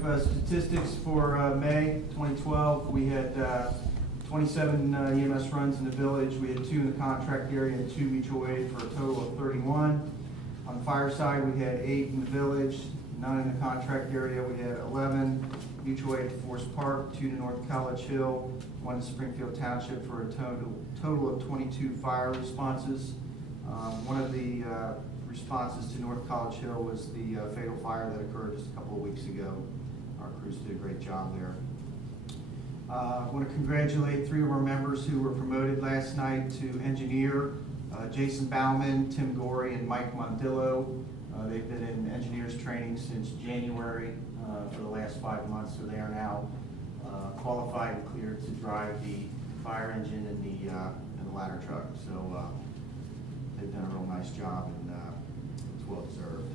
Statistics for May 2012, we had 27 EMS runs in the village. We had 2 in the contract area and 2 mutual aid for a total of 31. On the fire side, we had 8 in the village, none in the contract area. We had 11 mutual aid at Forest Park, 2 to North College Hill, 1 to Springfield Township for a total of 22 fire responses. One of the responses to North College Hill was the fatal fire that occurred just a couple of weeks ago. Our crews did a great job there. I want to congratulate 3 of our members who were promoted last night to engineer. Jason Bauman, Tim Gorey, and Mike Mondillo. They've been in engineers training since January for the last 5 months, so they are now qualified and cleared to drive the fire engine and the ladder truck. So they've done a real nice job, and it's well deserved.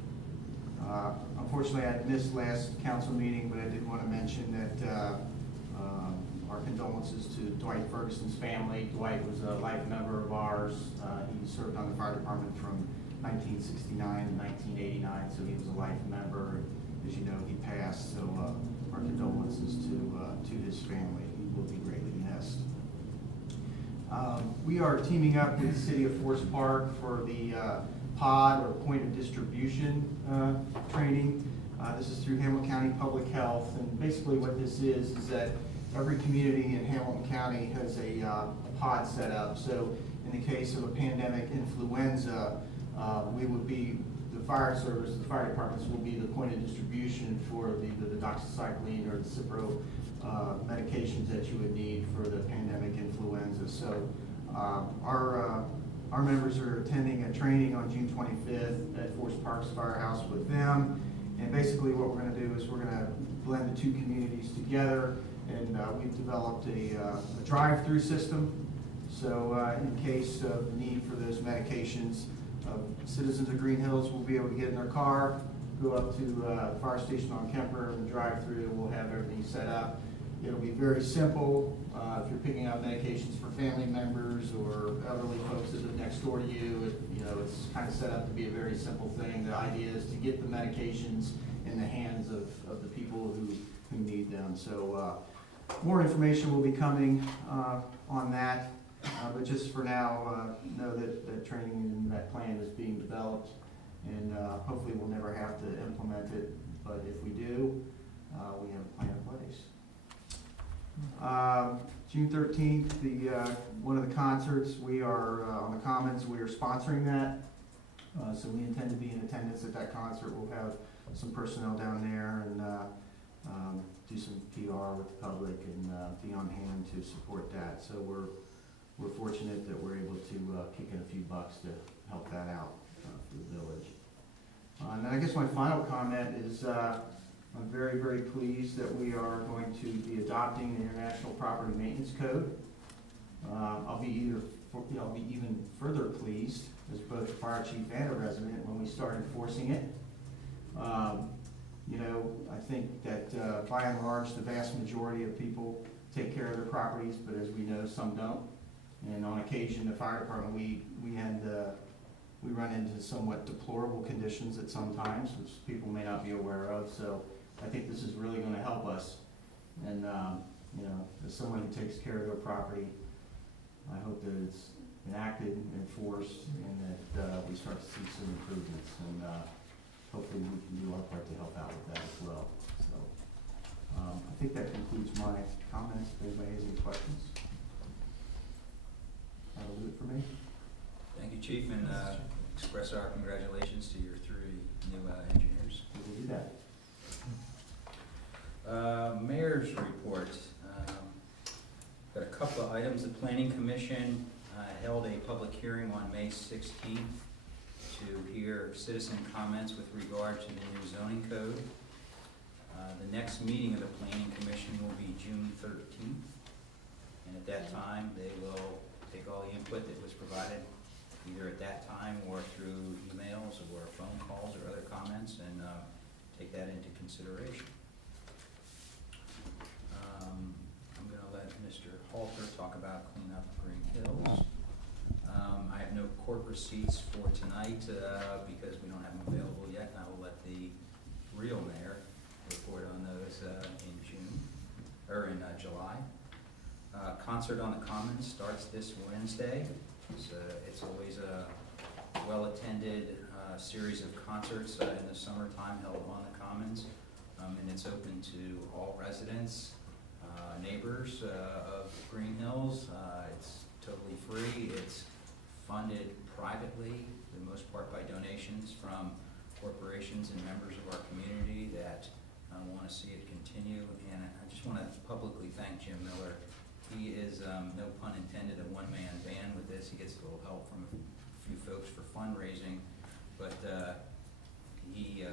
Unfortunately, I missed last council meeting, but I did want to mention that our condolences to Dwight Ferguson's family. Dwight was a life member of ours. He served on the fire department from 1969 to 1989, so he was a life member. As you know, he passed, so our condolences to his family. He will be greatly missed. We are teaming up with the city of Forest Park for the POD, or Point of Distribution training. This is through Hamilton County Public Health, and basically what this is that every community in Hamilton County has a pod set up. So in the case of a pandemic influenza, we would be, the fire service, the fire departments will be the point of distribution for the doxycycline or the Cipro medications that you would need for the pandemic influenza. So our members are attending a training on June 25th at Forest Park's Firehouse with them. And basically what we're going to do is we're going to blend the 2 communities together, and we've developed a drive-through system. So in case of the need for those medications, citizens of Greenhills will be able to get in their car, go up to the fire station on Kemper, and the drive-through will have everything set up. It'll be very simple. If you're picking up medications for family members or elderly folks that live next door to you, it's kind of set up to be a very simple thing. The idea is to get the medications in the hands of the people who need them. So more information will be coming on that, but just for now, know that training and that plan is being developed, and hopefully we'll never have to implement it, but if we do, we have a plan in place. June 13th, one of the concerts, we are on the Commons, we are sponsoring that. So we intend to be in attendance at that concert. We'll have some personnel down there and do some PR with the public and be on hand to support that. So we're fortunate that we're able to kick in a few bucks to help that out for the village. And then I guess my final comment is I'm very, very pleased that we are going to be adopting the International Property Maintenance Code. I'll be even further pleased as both a fire chief and a resident when we start enforcing it. I think that by and large, the vast majority of people take care of their properties, but as we know, some don't. And on occasion, the fire department, we run into somewhat deplorable conditions at some times, which people may not be aware of. So I think this is really going to help us. And as someone who takes care of their property, I hope that it's enacted and enforced, and that we start to see some improvements. And hopefully we can do our part to help out with that as well. So I think that concludes my comments. If anybody has any questions, that'll do it for me. Thank you, Chief, and express our congratulations to your 3 new engineers. We will do that. Mayor's report. Got a couple of items. The Planning Commission held a public hearing on May 16th to hear citizen comments with regard to the new zoning code. The next meeting of the Planning Commission will be June 13th, and at that time they will take all the input that was provided either at that time or through emails or phone calls or other comments, and take that into consideration. I'm going to let Mr. Halter talk about cleanup Greenhills. I have no court receipts for tonight because we don't have them available yet, and I will let the real mayor report on those July. Concert on the Commons starts this Wednesday. It's always a well-attended series of concerts in the summertime held on the Commons, and it's open to all residents, neighbors of Greenhills. It's totally free. It's funded privately, for the most part by donations from corporations and members of our community that want to see it continue. And I just want to publicly thank Jim Miller. He is, no pun intended, a one-man band with this. He gets a little help from a few folks for fundraising, but he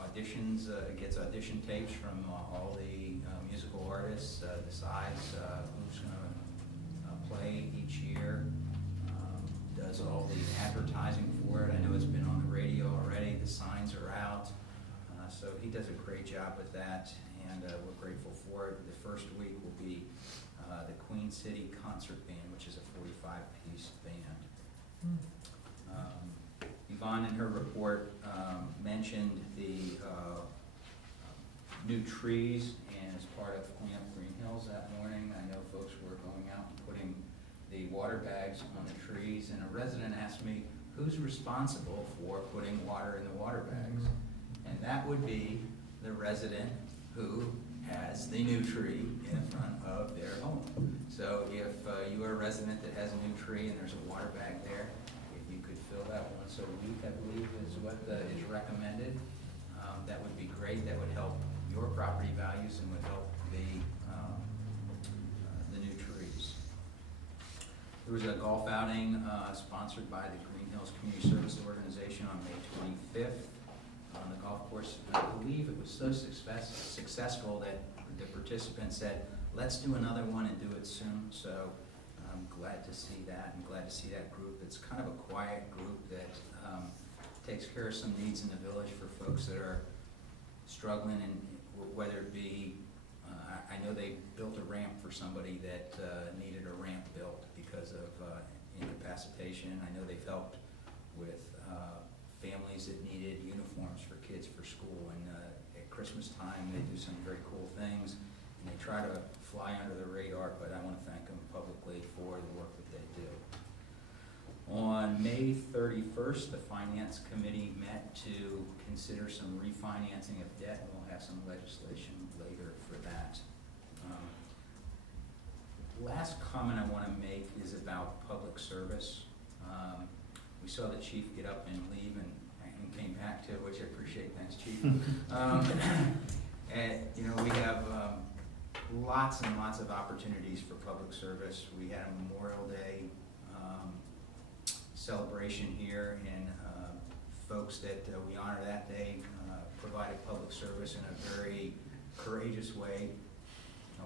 auditions, gets audition tapes from all the musical artists, decides who's going to play each year, does all the advertising for it. I know it's been on the radio already. The signs are out. So he does a great job with that, and we're grateful for it. The first week will be the Queen City Concert Band, which is a 45-piece band. Yvonne in her report mentioned the new trees, and as part of cleaning up Greenhills that morning, I know folks were going out and putting the water bags on the trees, and a resident asked me, who's responsible for putting water in the water bags? And that would be the resident who has the new tree in front of their home. So if you are a resident that has a new tree and there's a water bag there, if you could fill that once a week, I believe is what is recommended, that would be great. That would help your property values and would help the new trees. There was a golf outing sponsored by the Greenhills Community Service Organization on May 25th. On the golf course. I believe it was so successful that the participants said, let's do another one and do it soon. So I'm glad to see that. I'm glad to see that group. It's kind of a quiet group that takes care of some needs in the village for folks that are struggling, and whether it be, I know they built a ramp for somebody that needed a ramp built because of incapacitation. I know they've helped with families that needed uniforms for kids for school, and at Christmas time they do some very cool things, and they try to fly under the radar, but I want to thank them publicly for the work that they do. On May 31st, the Finance Committee met to consider some refinancing of debt, and we'll have some legislation later for that. Last comment I want to make is about public service. We saw the chief get up and leave and came back to it, which I appreciate. Thanks, Chief. And you know, we have lots and lots of opportunities for public service. We had a Memorial Day celebration here, and folks that we honor that day provided public service in a very courageous way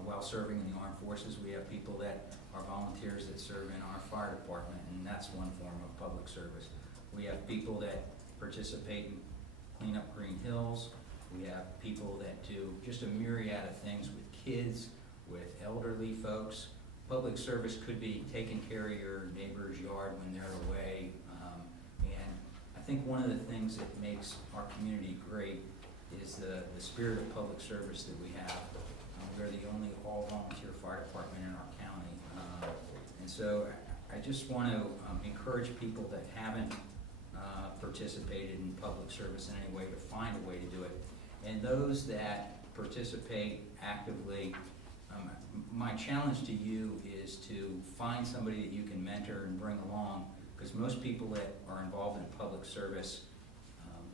while serving in the armed forces. We have people that are volunteers that serve in our fire department, and that's one form of public service. We have people that participate in clean up Greenhills. We have people that do just a myriad of things with kids, with elderly folks. Public service could be taking care of your neighbor's yard when they're away. And I think one of the things that makes our community great is the spirit of public service that we have. We're the only all-volunteer fire department in our county. And so I just want to encourage people that haven't participated in public service in any way to find a way to do it. And those that participate actively, my challenge to you is to find somebody that you can mentor and bring along, because most people that are involved in public service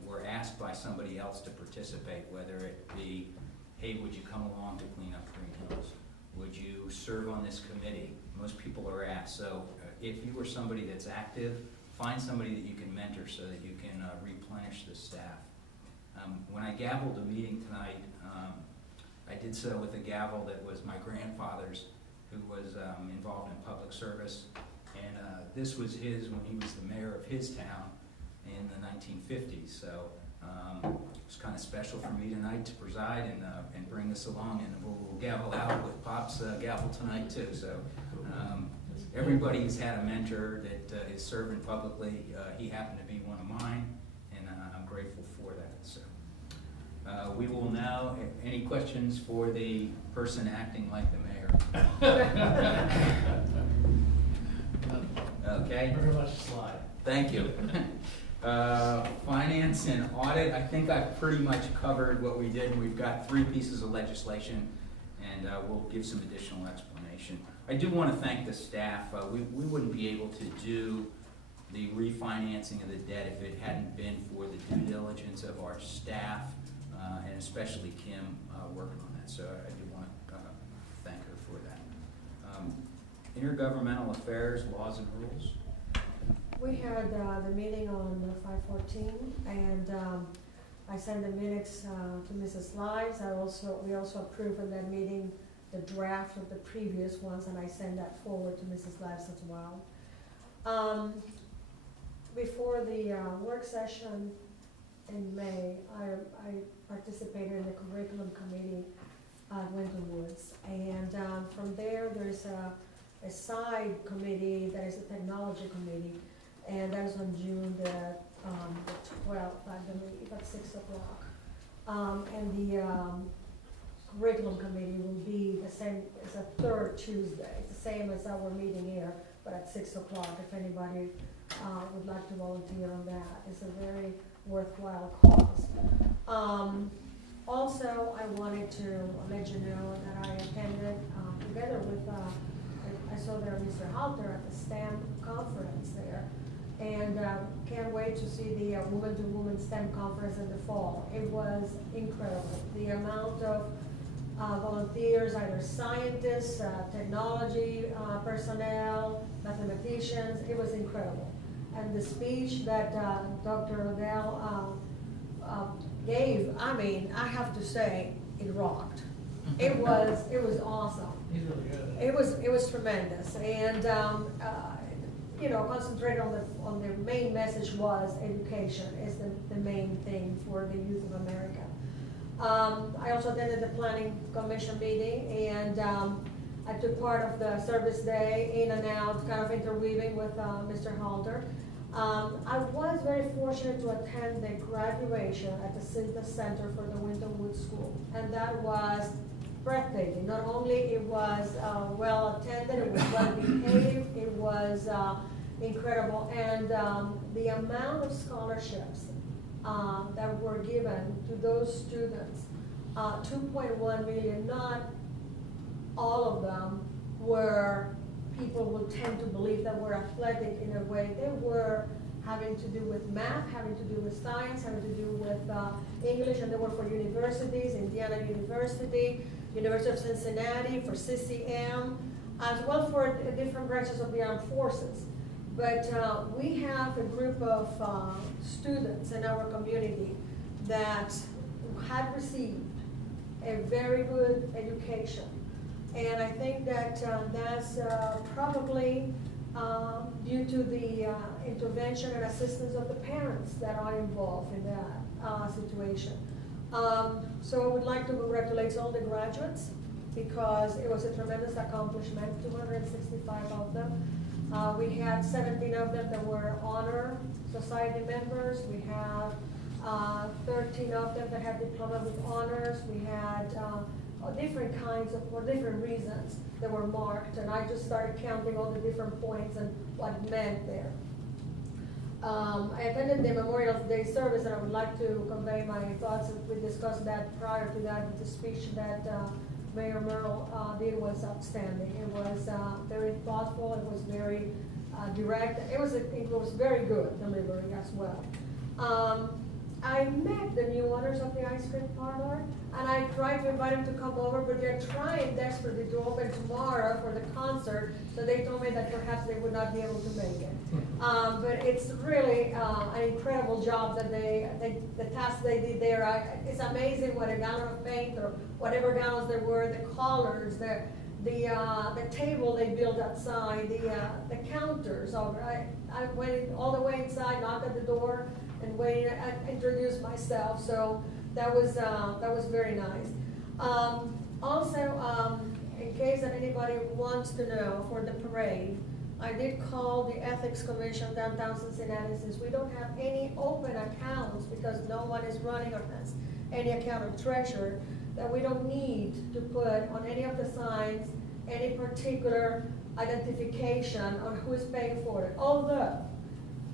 were asked by somebody else to participate, whether it be, hey, would you come along to clean up Greenhills? Would you serve on this committee? Most people are asked. So if you are somebody that's active, find somebody that you can mentor so that you can replenish the staff. When I gavelled a meeting tonight, I did so with a gavel that was my grandfather's, who was involved in public service. And this was his when he was the mayor of his town in the 1950s. So it was kind of special for me tonight to preside and bring this along, and we'll gavel out with Pop's gavel tonight too. So everybody's had a mentor that is serving publicly. He happened to be one of mine, and I'm grateful for that. So We will now, any questions for the person acting like the mayor? Okay. Very much slide. Thank you. Finance and audit, I think I've pretty much covered what we did. We've got 3 pieces of legislation, and we'll give some additional explanation. I do want to thank the staff. We wouldn't be able to do the refinancing of the debt if it hadn't been for the due diligence of our staff, and especially Kim working on that. So I do want to thank her for that. Intergovernmental affairs, laws and rules. We had the meeting on 5/14, and I sent the minutes to Mrs. Lives. We also approved in that meeting the draft of the previous ones, and I sent that forward to Mrs. Lives as well. Before the work session in May, I participated in the curriculum committee at Winter Woods, and from there's a side committee that is a technology committee, and that is on June the 12th, I believe, at 6 o'clock. And the curriculum committee will be the same, it's a third Tuesday. It's the same as our meeting here, but at 6 o'clock, if anybody would like to volunteer on that. It's a very worthwhile cause. Also, I wanted to let you know that I attended together with, I saw there Mr. Halter at the STEM conference there, and can't wait to see the Woman to Woman STEM conference in the fall. It was incredible. The amount of volunteers, either scientists, technology personnel, mathematicians, it was incredible. And the speech that Dr. Odell gave, I mean, I have to say, it rocked. It was awesome. He's really good. It was tremendous, and you know, concentrated on the main message was education is the main thing for the youth of America. I also attended the Planning Commission meeting, and I took part of the service day, in and out, kind of interweaving with Mr. Halter. I was very fortunate to attend the graduation at the Cinta Center for the Winter Woods School, and that was breathtaking. Not only it was well attended, it was well behaved, it was incredible, and the amount of scholarships that were given to those students, 2.1 million, not all of them were people will tend to believe that were athletic in a way. They were having to do with math, having to do with science, having to do with English, and they were for universities, Indiana University, University of Cincinnati, for CCM, as well for different branches of the armed forces. But we have a group of students in our community that had received a very good education. And I think that that's probably due to the intervention and assistance of the parents that are involved in that situation. So I would like to congratulate all the graduates, because it was a tremendous accomplishment, 265 of them. We had 17 of them that were honor society members. We have 13 of them that had diploma with honors. We had different kinds of, for different reasons, that were marked, and I just started counting all the different points and what it meant there. I attended the Memorial Day service, and I would like to convey my thoughts. We discussed that prior to that. The speech that Mayor Merle did was outstanding. It was very thoughtful. It was very direct. It was very good delivery as well. I met the new owners of the ice cream parlor, and I tried to invite them to come over, but they're trying desperately to open tomorrow for the concert, so they told me that perhaps they would not be able to make it. But it's really an incredible job that the task they did there. It's amazing what a gallon of paint, or whatever gallons there were, the colors, the table they built outside, the counters. I went all the way inside, knocked at the door, and waited. I introduced myself, so that was very nice. Also, in case that anybody wants to know, for the parade, I did call the Ethics Commission downtown Cincinnati, since we don't have any open accounts because no one is running on this. any account of treasure, that we don't need to put on any of the signs any particular identification on who is paying for it. Although,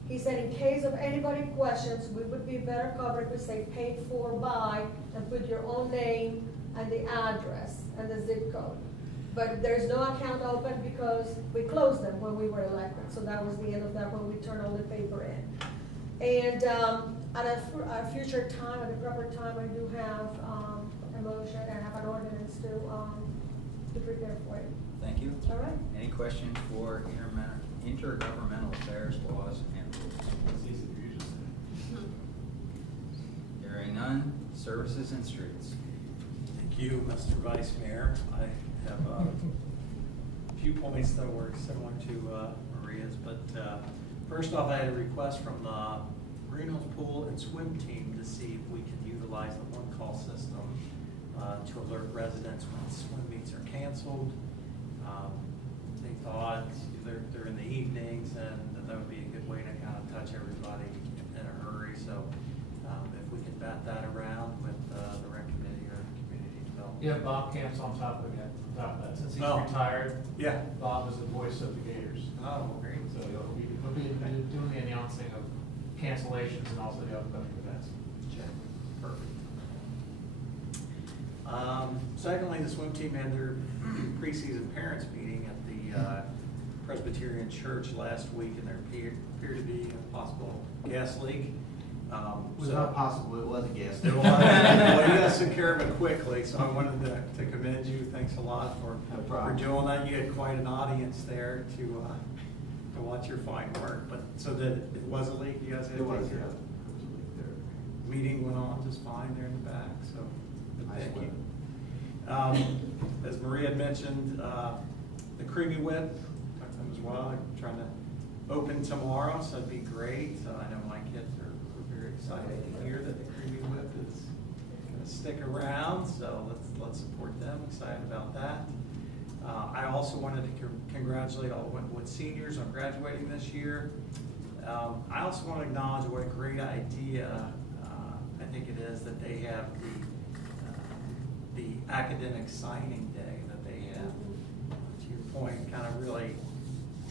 he said in case of anybody questions, we would be better covered if we say paid for by and put your own name and the address and the zip code. But there's no account open because we closed them when we were elected. So that was the end of that when we turned all the paper in. And at a future time, at the proper time, I do have a motion and have an ordinance to prepare for it. Thank you. All right. Any questions for intergovernmental affairs, laws, and rules? Hearing none, services and streets. Thank you, Mr. Vice Mayor. I have a few points that were similar to Maria's, but first off, I had a request from the Greenhills pool and swim team to see if we can utilize the one-call system to alert residents when swim meets are canceled. They thought they're in the evenings, and that would be a good way to kind of touch everybody in a hurry. So if we could bat that around with the rec committee or community development. Yeah, Bob Camp's on top of that. Since he's Oh. retired, Yeah. Bob is the voice of the Gators. Oh, great. So he'll be doing the announcing of cancellations and also the upcoming events. Check. Perfect. Secondly, the swim team had their preseason parents meeting at the Presbyterian Church last week, and there appeared to be a possible gas leak. It was not possible, it was a gas leak. Well, you guys took care of it quickly, so I wanted to commend you. Thanks a lot No for problem. doing that. You had quite an audience there to watch your fine work. But so that it was a leak, you guys had It to was, take care yeah. of it. It was a leak there. Meeting went on just fine there in the back, so Nice thank you. work. As Maria had mentioned, the Creamy Whip, talked to them as well, they're trying to open tomorrow, so it'd be great. I know my kids are very excited to hear that the Creamy Whip is gonna stick around, so let's support them, excited about that. I also wanted to congratulate all the Wentwood seniors on graduating this year. I also want to acknowledge what a great idea I think it is that they have the academic signing day that they have. To your point, kind of really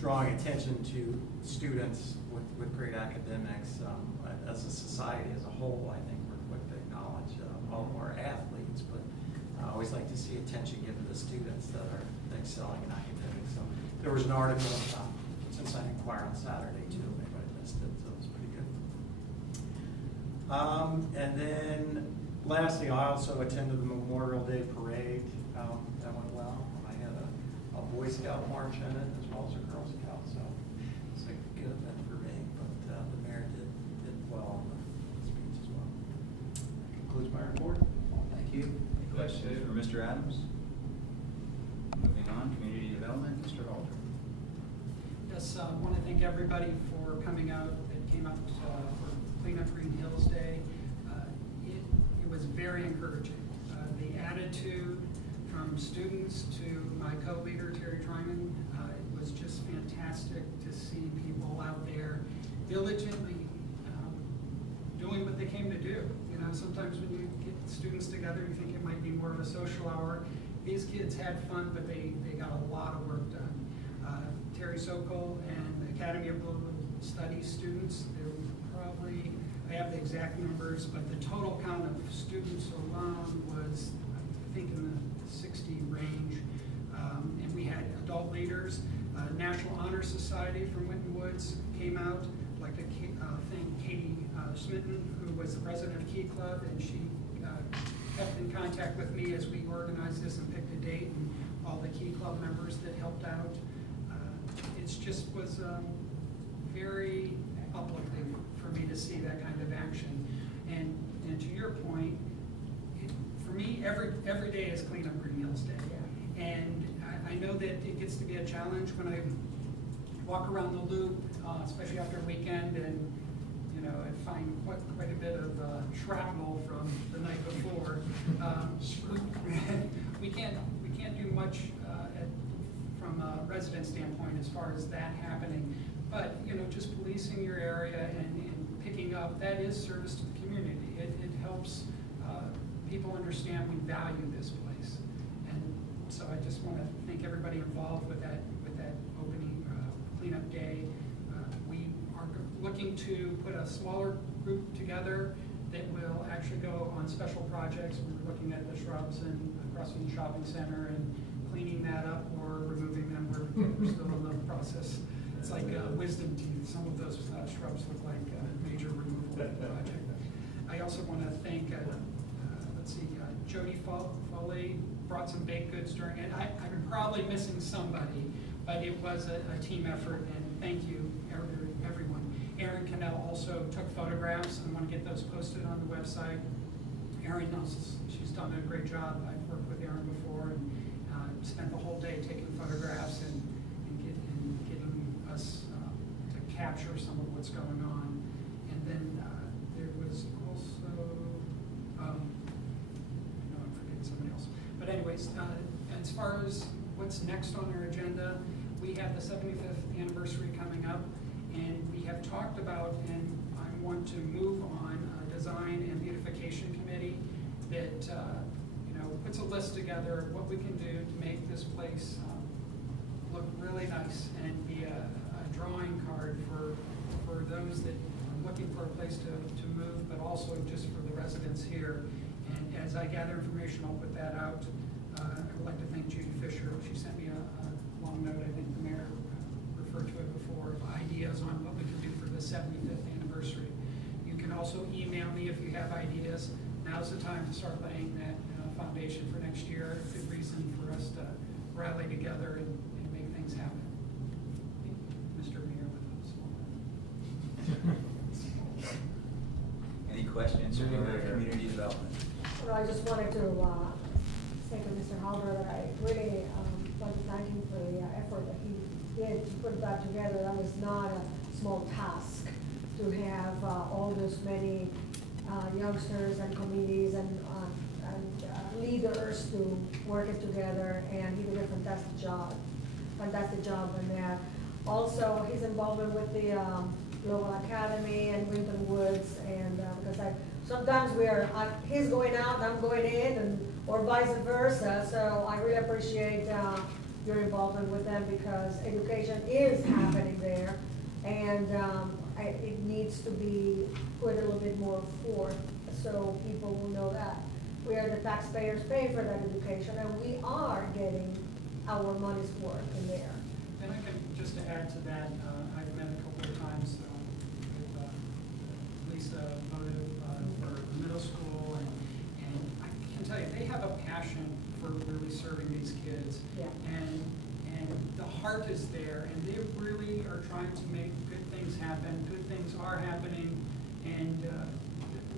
drawing attention to students with great academics. As a society as a whole, I think we're quick to acknowledge all of our athletes, but I always like to see attention given to students that are excelling in academics. So there was an article about Cincinnati Choir on Saturday too, if anybody missed it, so it was pretty good. And then lastly, I also attended the Memorial Day Parade. That went well. I had a Boy Scout march in it as well as a Girl Scout, so it's a good event for me. But the mayor did well on the speech as well. That concludes my report. Thank you. Any questions for Mr. Adams? Moving on, community development, Mr. Halter. Yes, I want to thank everybody for coming out, that came out for Clean Up Greenhills Day. It was very encouraging. The attitude from students to my co-leader, Terry Tryman, it was just fantastic to see people out there diligently doing what they came to do. You know, sometimes when you get students together, you think it might be more of a social hour. These kids had fun, but they got a lot of work done. Terry Sokol and the Academy of Global Studies students, there were probably, I have the exact numbers, but the total count of students alone was, I think, in the 60 range. And we had adult leaders. National Honor Society from Winton Woods came out. I'd like to thank Katie Smitten, who was the president of Key Club, and she kept in contact with me as we organized this and picked a date, and all the Key Club members that helped out. It just was very uplifting for me to see that kind of action. And to your point, for me, every day is Clean Up Greenhills Day. Yeah. And I know that it gets to be a challenge when I walk around the loop, especially after a weekend, and you know, I find quite a bit of shrapnel from the night before. We can't do much from a resident standpoint as far as that happening. But you know, just policing your area and picking up, that is service to the community. It helps people understand we value this place. And so I just want to thank everybody involved with that opening cleanup day. We are looking to put a smaller group together that will actually go on special projects. We're looking at the shrubs and across from the shopping center and cleaning that up or removing them. We're still in the process. It's like wisdom teeth. Some of those shrubs look like a major removal project. I also want to thank, Jody Foley brought some baked goods during it. I'm probably missing somebody, but it was a team effort, and thank you, everyone. Erin Cannell also took photographs. I want to get those posted on the website. Erin knows she's done a great job. I've worked with Erin before and spent the whole day taking photographs and getting us to capture some of what's going on. And then there was also, I know I'm forgetting somebody else. But anyways, as far as what's next on our agenda, we have the 75th anniversary coming up, and we have talked about, and I want to move on, a design and beautification committee that puts a list together of what we can do to make this place look really nice and be a drawing card for those that are looking for a place to move, but also just for the residents here. And as I gather information, I'll put that out. I would like to thank Judy Fisher. She sent me a long note. I think the mayor referred to it before, of ideas on what we can do for the 75th anniversary. You can also email me if you have ideas. Now's the time to start laying that foundation for next year. A good reason for us to rally together and make things happen. Mr. Mayor with a small. Any questions for community development? Well, I just wanted to say to Mr. Halder that I really want to thank him for the effort that he did to put that together. That was not a small task to have all those many youngsters and committees and leaders to work it together, and he did a fantastic job on that. Also, his involvement with the Global Academy and Winton Woods, and because sometimes he's going out and I'm going in, or vice versa. So I really appreciate your involvement with them, because education is happening there, and it needs to be put a little bit more forth so people will know that we are the taxpayers paying for that education, and we are getting our money's worth in there. And I can, just to add to that, I've met a couple of times with Lisa Motive for the middle school, and I can tell you, they have a passion for really serving these kids. Yeah. And the heart is there, and they really are trying to make good things happen. Good things are happening, and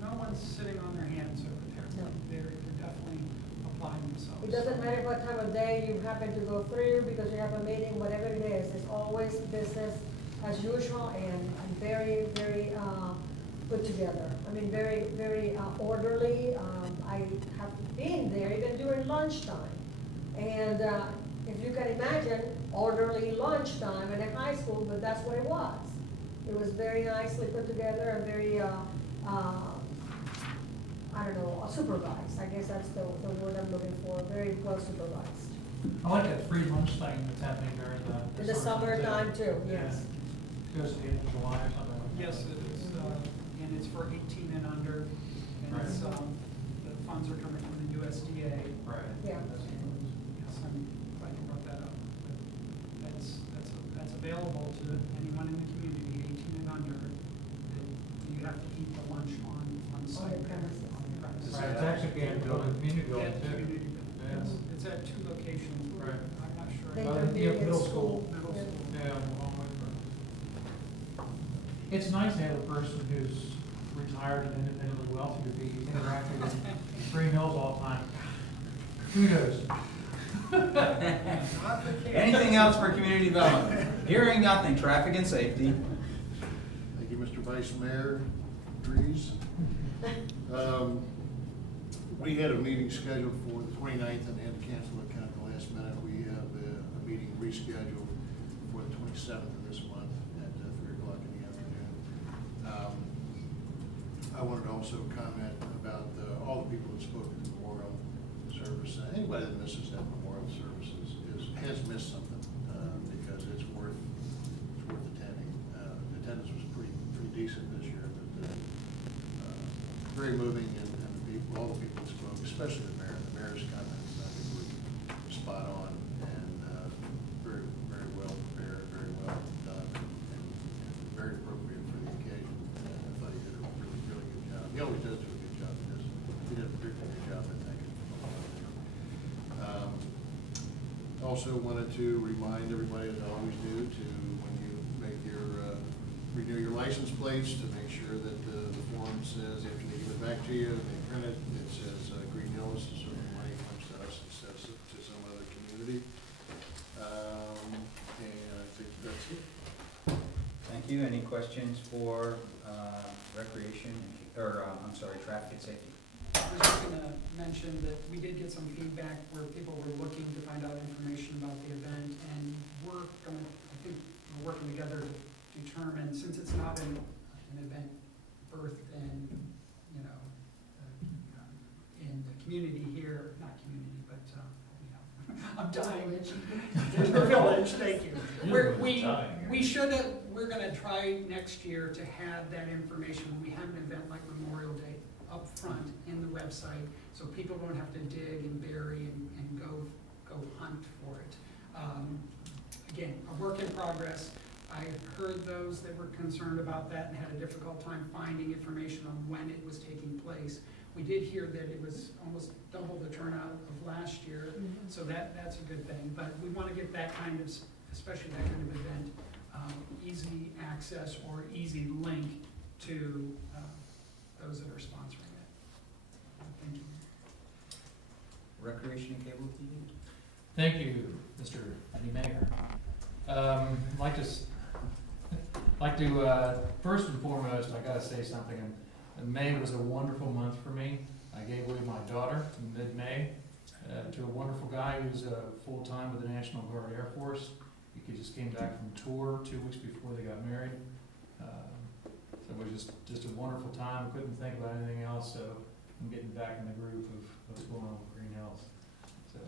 no one's sitting on their hands over there. No. They're definitely applying themselves. It doesn't matter what time of day you happen to go through, because you have a meeting, whatever it is, it's always business as usual, and very, very put together. I mean, very, very orderly. I have been there even during lunchtime. And if you can imagine, orderly lunchtime in a high school, but that's what it was. It was very nicely put together and very, I don't know, supervised. I guess that's the word I'm looking for, very well supervised. I like that free lunch thing that's happening during the In the summertime too, yes. Goes to the end of July or something like that. Yes, it is, and it's for 18 and under, and Right. it's, the funds are coming from the USDA. Right. Yeah. Yes, I'm glad you brought that up. But that's available to anyone in the community, 18 and under. You have to eat the lunch on site. your premises. On your premises. Right, it's actually being built in community Yeah, building too. community building. Yeah. It's at 2 locations. Right. I'm not sure. They Well, can be yeah, in middle school. Middle Yeah. school. Yeah, I'm a long way from. It's nice to have a person who's retired and independently wealthy to be interacting with Greenhills all the time. Kudos. Not the case. Anything else for community development? Hearing nothing, traffic and safety. Thank you, Mr. Vice Mayor Dries. We had a meeting scheduled for the 29th and had to cancel it kind of the last minute. We have a meeting rescheduled for the 27th of this month at 3 o'clock in the afternoon. I wanted to also comment about all the people that spoke at the memorial service. Anybody that misses that memorial service has missed something, because it's worth attending. The attendance was pretty decent this year, but very moving, and the people, all the people that spoke, especially the mayor. The mayor's comments, I think, were spot on, and very well prepared, very well done, and very appropriate for the occasion. I thought he did a really good job. He always does do a good job. He did a particularly good job, I think. Also wanted to remind everybody, as I always do, to when you make your renew your license plates, to make sure that the form says, after they give it back to you, they print it, it says Greenhills, so the money comes to us instead of to some other community. And I think that's it. Thank you. Any questions for recreation, or, I'm sorry, traffic and safety? I was just gonna mention that we did get some feedback where people were looking to find out information about the event, and we're gonna, I think, we're working together to determine, since it's not an event birthed in, you know, in the community here, not community, but, you know, I'm dying. In the village, thank you. We're gonna try next year to have that information when we have an event like Memorial Day up front in the website, so people don't have to dig and bury and go hunt for it. Again, a work in progress. I heard those that were concerned about that and had a difficult time finding information on when it was taking place. We did hear that it was almost double the turnout of last year, so that's a good thing. But we want to get that kind of, especially that kind of event, easy access or easy link to those that are sponsoring it. Thank you. Recreation and cable TV? Thank you, Mr. Mayor. Like to first and foremost, I gotta say something. May was a wonderful month for me. I gave away my daughter in mid-May to a wonderful guy who's full-time with the National Guard Air Force. He just came back from tour 2 weeks before they got married. So it was just a wonderful time. Couldn't think about anything else, so I'm getting back in the groove of what's going on with Greenhills. So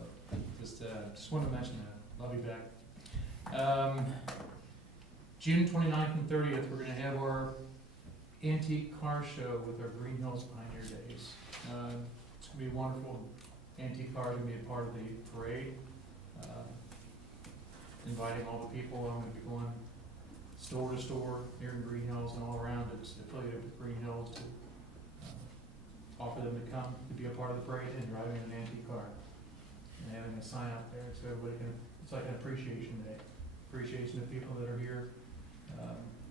just wanted to mention that. Love you back. June 29th and 30th, we're going to have our antique car show with our Greenhills Pioneer Days. It's going to be wonderful. Antique cars are going to be a part of the parade. Inviting all the people. I'm going to be going store to store here in Greenhills and all around it. It's affiliated with Greenhills to offer them to come to be a part of the parade and driving an antique car. And having a sign out there so everybody can, it's like an appreciation day. Appreciation of people that are here,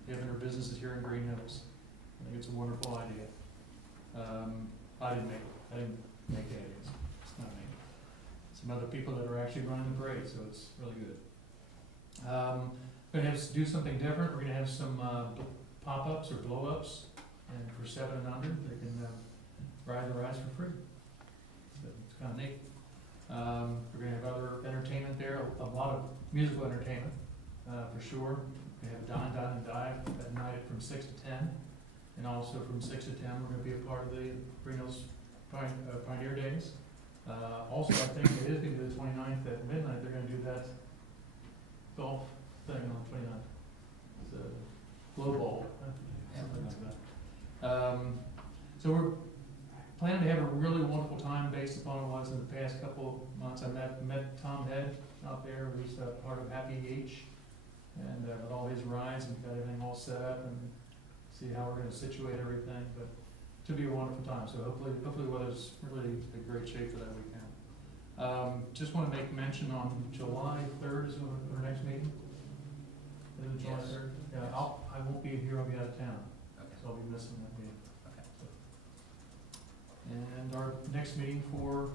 having their businesses here in Greenhills. I think it's a wonderful idea. I didn't make the ideas. It's not me. Some other people that are actually running the parade, so it's really good. We're going to do something different. We're going to have some pop-ups or blow-ups, and for 7 and under, they can ride the rides for free. So it's kind of neat. We're going to have other entertainment there, a lot of musical entertainment, for sure. We have Dine, Dine, and Dive that night from 6 to 10. And also from 6 to 10, we're going to be a part of the Greenhills Pioneer Days. Also, I think it is going to be the 29th at midnight. They're going to do that golf thing on the 29th. It's a glow ball, something like that. So we're planning to have a really wonderful time based upon what was in the past couple of months. I met Tom Head out there, who's part of Happy H, and with all his rides, and got everything all set up and see how we're going to situate everything. But it should be a wonderful time. So hopefully the weather's really in great shape for that weekend. Just want to make mention on July 3rd is our next meeting. Is it July 3rd? Yeah, I won't be here. I'll be out of town, so I'll be missing that meeting. And our next meeting for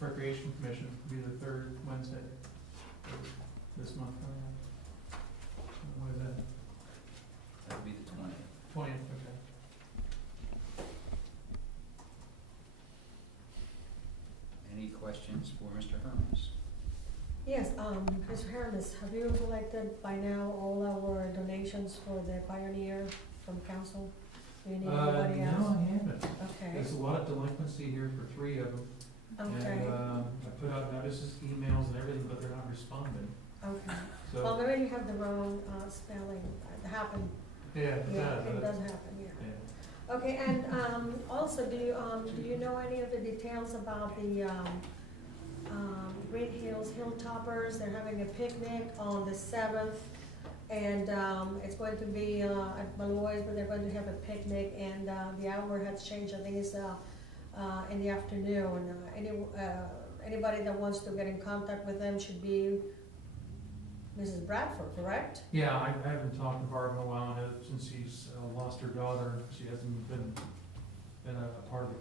Recreation Commission will be the 3rd Wednesday this month. What is that? That would be the 20th. 20th, okay. Any questions for Mr. Hermes? Yes, Mr. Hermes, have you collected by now all our donations for the Pioneer from council? Do you need anybody No, else? I haven't. Okay, There's a lot of delinquency here for 3 of them. okay, And, I put out notices, emails and everything, but they're not responding. okay. Well, So, maybe you have the wrong, spelling, it happened, yeah, yeah, it does happen, yeah. yeah. Okay, and, also, do you know any of the details about the, Greenhills Hilltoppers? They're having a picnic on the 7th, and, it's going to be, at Malloy's, but they're going to have a picnic, and, the hour has changed, I think it's, in the afternoon. Anybody that wants to get in contact with them should be Mrs. Bradford, correct? Yeah, I haven't talked to Barb in a while, since she's lost her daughter. She hasn't been a part of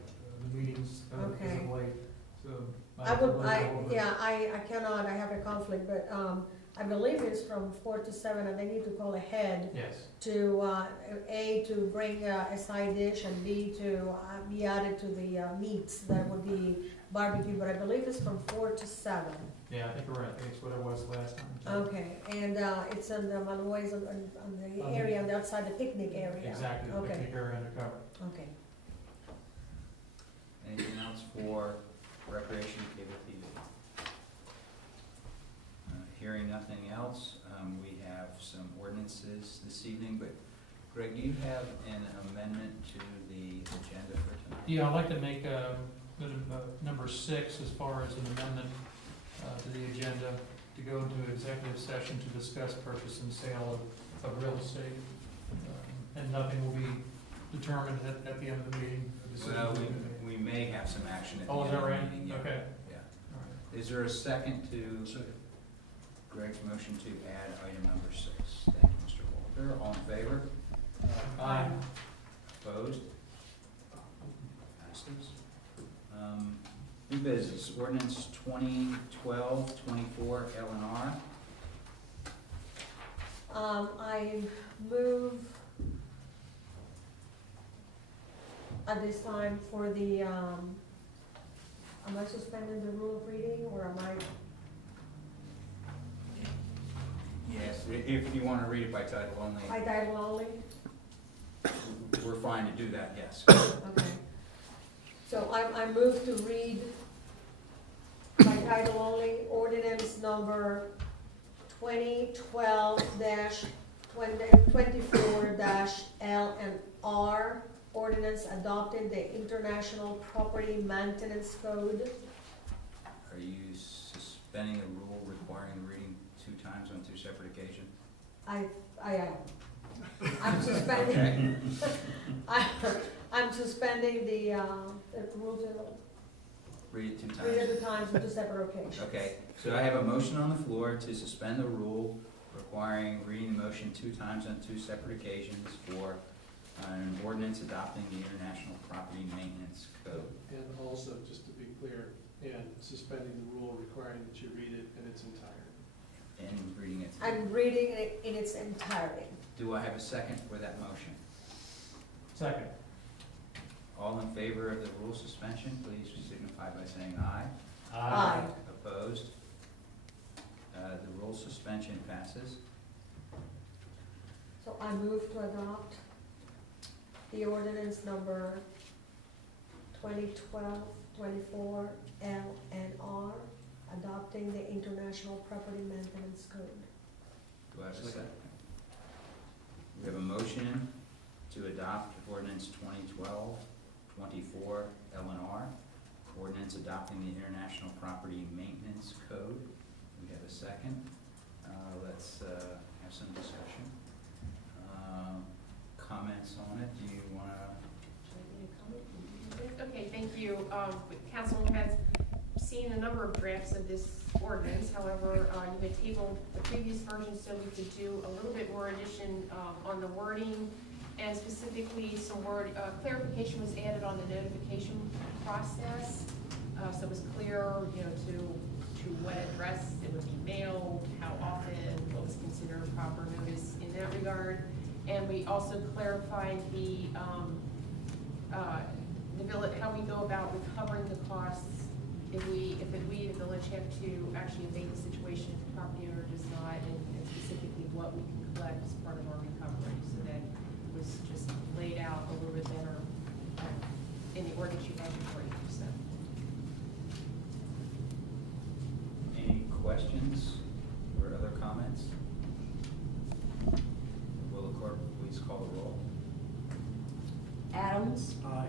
the meetings as Okay. of late, so. I cannot, I have a conflict, but, I believe it's from 4 to 7, and they need to call ahead Yes, to, A, to bring a side dish, and B, to be added to the meats that would be barbecue, but I believe it's from 4 to 7. yeah, I think you're right, I think it's what it was last time. too. Okay, and it's in the Malloy's, on the On area, on the outside, the picnic area. Exactly, the Okay, picnic area undercover. okay. Anything else for recreation cable TV? Hearing nothing else, we have some ordinances this evening, but Greg, do you have an amendment to the agenda for tonight? Yeah, I'd like to make, number 6 as far as an amendment, to the agenda, to go into executive session to discuss purchase and sale of real estate. And nothing will be determined at the end of the meeting. A decision Well, will be made. we may have some action at the Oh, end is that of the right? meeting. Yeah. Okay. Yeah. All right. Is there a second to Greg's motion to add item number 6? Thank you, Mr. Walter. All in favor? Aye. Opposed? Passes. New business, ordinance 2012-24 L&R. I move at this time for the, am I suspending the rule of reading, or am I? Yes, if you want to read it by title only, By title only? we're fine to do that, yes. Okay. So I move to read by title only, ordinance number 2012-24-L&R, ordinance adopting the International Property Maintenance Code. Are you suspending the rule requiring the reading 2 times on 2 separate occasions? I am. I'm suspending, I'm suspending the rules of, Read it 2 times? 3 other times on 2 separate occasions. Okay, so I have a motion on the floor to suspend the rule requiring reading the motion 2 times on 2 separate occasions for an ordinance adopting the International Property Maintenance Code. And also, just to be clear, and suspending the rule requiring that you read it in its entirety. And reading it. I'm reading it in its entirety. Do I have a second for that motion? Second. All in favor of the rule suspension, please signify by saying aye. Aye. Opposed? The rule suspension passes. So I move to adopt the ordinance number 2012-24 L&R, adopting the International Property Maintenance Code. Do I have a second? We have a motion to adopt ordinance 2012-24 L&R, ordinance adopting the International Property Maintenance Code. We have a second. Let's have some discussion. Comments on it? Do you want to? Okay, thank you. Council has seen a number of drafts of this ordinance. However, you had tabled the previous version so we could do a little bit more addition on the wording, and specifically some word clarification was added on the notification process. So it was clear, to what address it would be mailed, how often, what was considered proper notice in that regard. And we also clarified the village, how we go about recovering the costs if we, the village, have to actually abate the situation if the property owner does not, and specifically what we can collect as part of our recovery, so that was just laid out a little bit better in the ordinance you have before you, so. Any questions or other comments? Will the clerk please call the roll? Adams, Aye.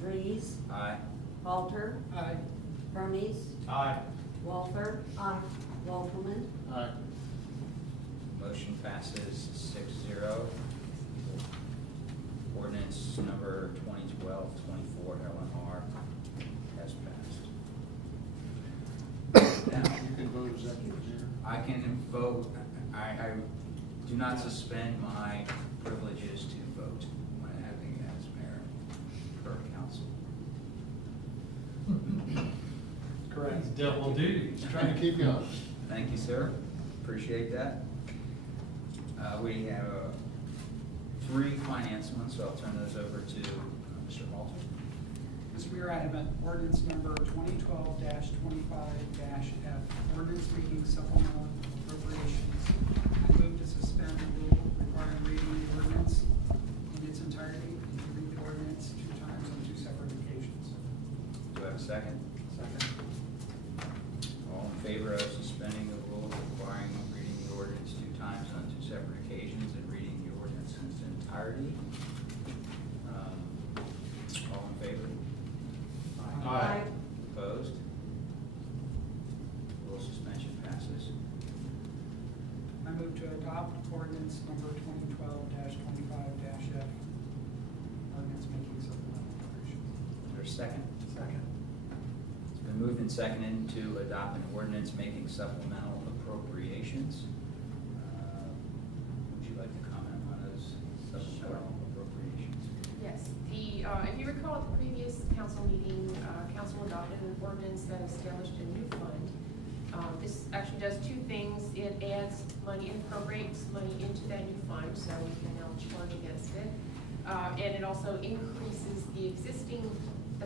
Dries, Aye. Halter, Aye. Hermes, Aye. Walther, Aye. Walterman, Aye. Motion passes 6-0. Ordinance number 2012-24, LNR, has passed. Now, You can vote as acting chair. I can vote, I do not suspend my privileges to vote when acting as mayor per council. Correct. Double duty. Just trying to keep you honest. Thank you, sir. Appreciate that. We have 3 finance ones, so I'll turn those over to Mr. Halter. Mr. Mayor, I have an ordinance number 2012-25-F, ordinance making supplemental appropriations. I move to suspend the rule requiring reading the ordinance in its entirety and to read the ordinance 2 times on 2 separate occasions. Do I have a second? Second. All in favor of suspending the rule requiring reading the ordinance 2 times on 2 separate occasions and reading the ordinance in its entirety? All in favor? Aye. Opposed? Rule suspension passes. I move to adopt ordinance number 2012-25-F, ordinance making supplemental appropriations. Is there a second? Second. It's been moved and seconded to adopt an ordinance making supplemental appropriations. Would you like to comment on those supplemental appropriations? Yes, if you recall at the previous council meeting, council adopted an ordinance that established a new fund. This actually does 2 things. It adds money and appropriates money into that new fund, so we can now charge against it. And it also increases the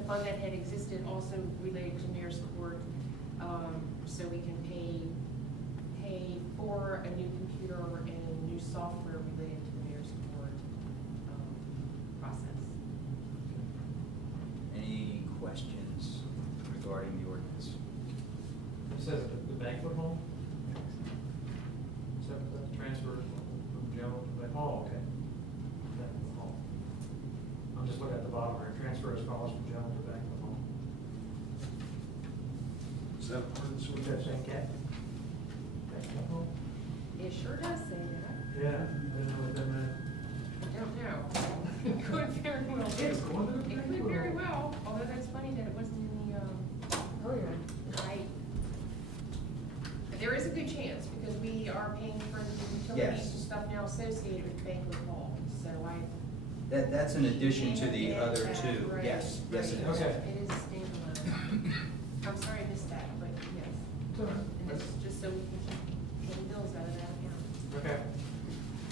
fund that had existed also related to mayor's court, so we can pay for a new computer and new software related to the mayor's court process. Any questions regarding the ordinance? It says the banquet hall? So that's transfer from general to the hall, okay. Banquet hall. I'm just looking at the bottom where transfer is dollars from general to banquet hall. Is that ordinance? What does that say, Cat? Banquet hall? It sure does say that. Yeah, I didn't know what that meant. I don't know. It could very well be. It's going to the It could very well, although that's funny that it wasn't in the, Oh, yeah. right. But there is a good chance, because we are paying for the utilities Yes. and stuff now associated with banquet hall, so That's in addition to the Yeah, other that's 2. right. Yes, yes it Right. is. Okay. It is standalone. I'm sorry I missed that, but yes. It's all right. And this is just so we can keep paying bills out of that account. Okay.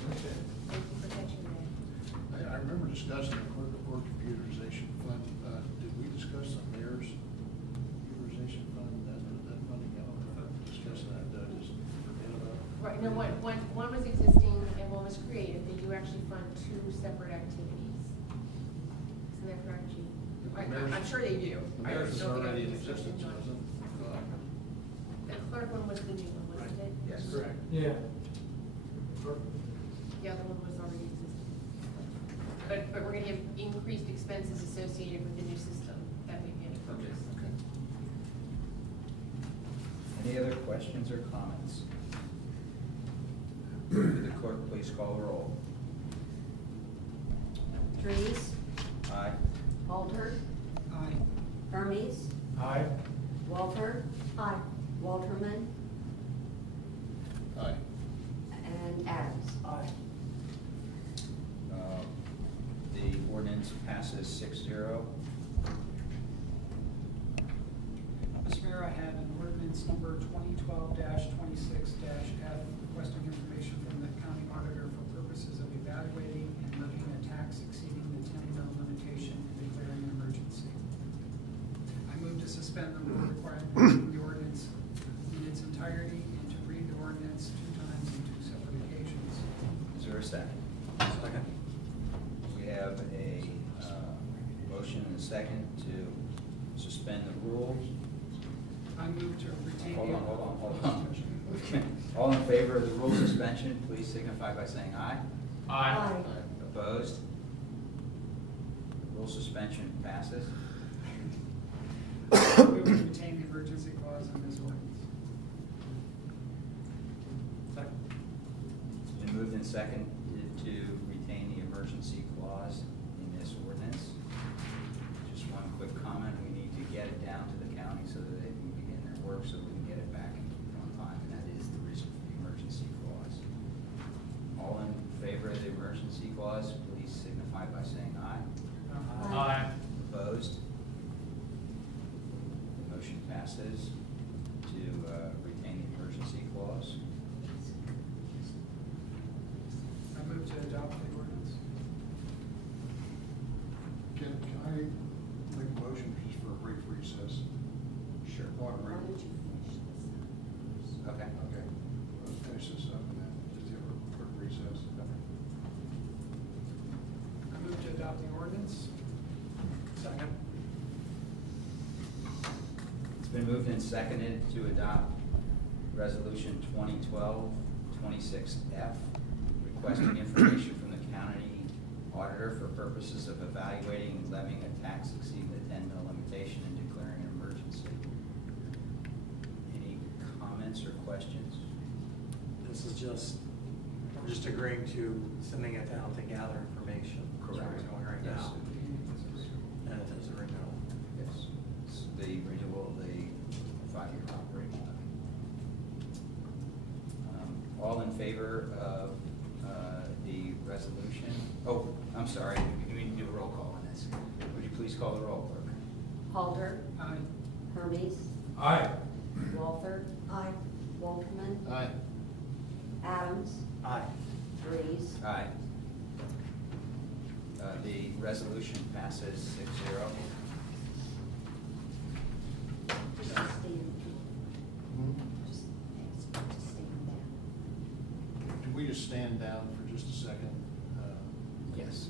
Okay. Thank you for catching that. I remember discussing the clerk of court computerization fund. Did we discuss the mayor's computerization fund? That money, I don't know, discussing that, just forget about it. Right, no, one was existing and one was created. They do actually fund 2 separate activities. Isn't that correct, Chief? I'm sure they do. The I mayor's just is don't think already in I've used existence, it. wasn't it? The clerk one was the new one, wasn't it? Yes. Correct. Yeah. The other one was already existing. But we're gonna have increased expenses associated with the new system that we've had to purchase. Okay. Any other questions or comments? Would the clerk please call the roll? Dries, Aye. Halter, Aye. Hermes, Aye. Walther, Aye. Walterman, Aye. and Adams. Aye. The ordinance passes 6-0. Mr. Mayor, I have an ordinance number 2012-26-F, requesting information from the county auditor for purposes of evaluating and levying a tax exceeding the 10 mil limitation and declaring an emergency. I move to suspend the rule requiring reading the ordinance in its entirety and to read the ordinance 2 times on 2 separate occasions. Is there a second? Second. move to retain. Hold on. All in favor of the rule suspension, please signify by saying aye. Aye. Opposed? Rule suspension passes. Move to retain the emergency clause in this ordinance. Second. It's been moved and seconded to retain the emergency clause in this ordinance. Just one quick comment, we need to get it down to the county so that they can begin their work, so we can get it back on time, and that is the reason for the emergency clause. All in favor of the emergency clause, please signify by saying aye. Aye. Opposed? The motion passes to retain the emergency clause. I move to adopt the ordinance. Can I make a motion just for a brief recess? Sure. Why don't you finish this? Okay. Okay, let's finish this up and then just have a quick recess. I move to adopt the ordinance. Second. It's been moved and seconded to adopt Resolution 2012-26F, requesting information from the county auditor for purposes of evaluating and levying a tax exceeding the 10 mil limitation and declaring an emergency. Any comments or questions? This is just, we're just agreeing to sending it down to gather information. That's what we're doing right Yes. now. And it is a renewal. Yes. It's the renewal of the 5-year operating levy. All in favor of the resolution? Oh, I'm sorry, we need to do a roll call on this. Would you please call the roll, clerk? Halter, Aye. Hermes, Aye. Walther, Aye. Walterman, Aye. Adams, Aye. Reeves. Aye. The resolution passes 6-0. Just stand. Hmm? Just ask to stand down. Do we just stand down for just a second? Yes.